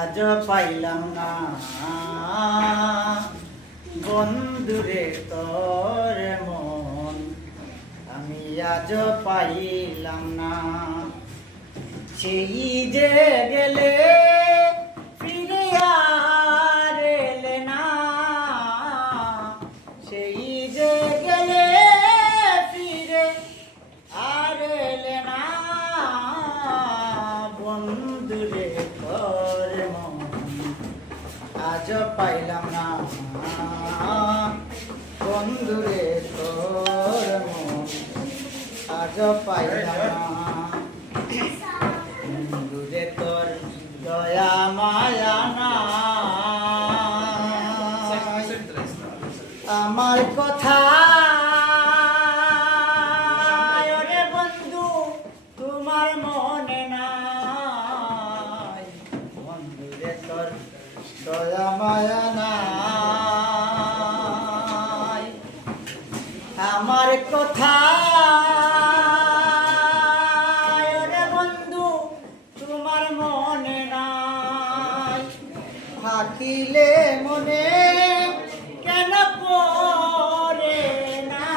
আজ পাইলাম না বন্ধুরে তোর মন, আমি আজ পাইলাম না। সেই যে গেলে ফিরে আর এলে না, সেই যে গেলে ফিরে আর এলে না, বন্ধুরে তোর মন আজ পাইলাম না, বন্ধুরে তোর মন আজ পাইলাম না। বন্ধুরে তোর দয়া মায়া না, আমার কথা ওরে বন্ধু তোমার মনে নাই, বন্ধুরে তোর দয়া মায়া নাই, আমার কথা ওরে বন্ধু তোমার মনে নাই, থাকিলে মনে কেন পড়ে না,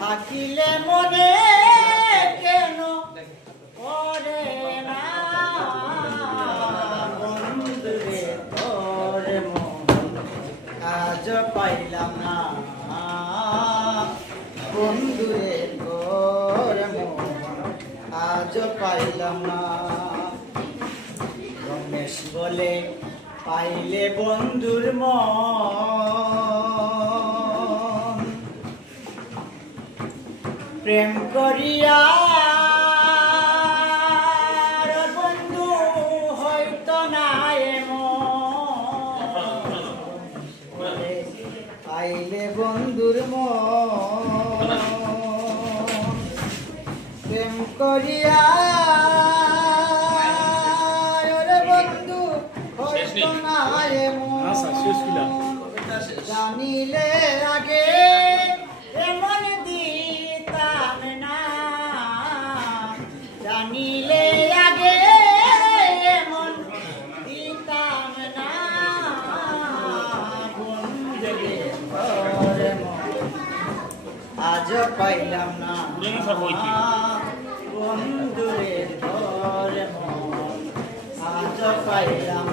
থাকিলে মনে কেন পড়ে না, বন্ধুরে তোর মন আজ পাইলাম না, বন্ধুরে তোর মন আজ পাইলাম না। রমেশ বলে পাইলে বন্ধুর মন, প্রেম করিয়া বন্ধু হয়তো না এমন, পাইলে বন্ধুর মন, প্রেম করিয়া জানিলে আগে এমন দিতাম না, জানিলে আগে এমন দিতাম না, বন্ধুরে তোর মন আজ পাইলাম না, বন্ধুরে তোর মন আজ পাইলাম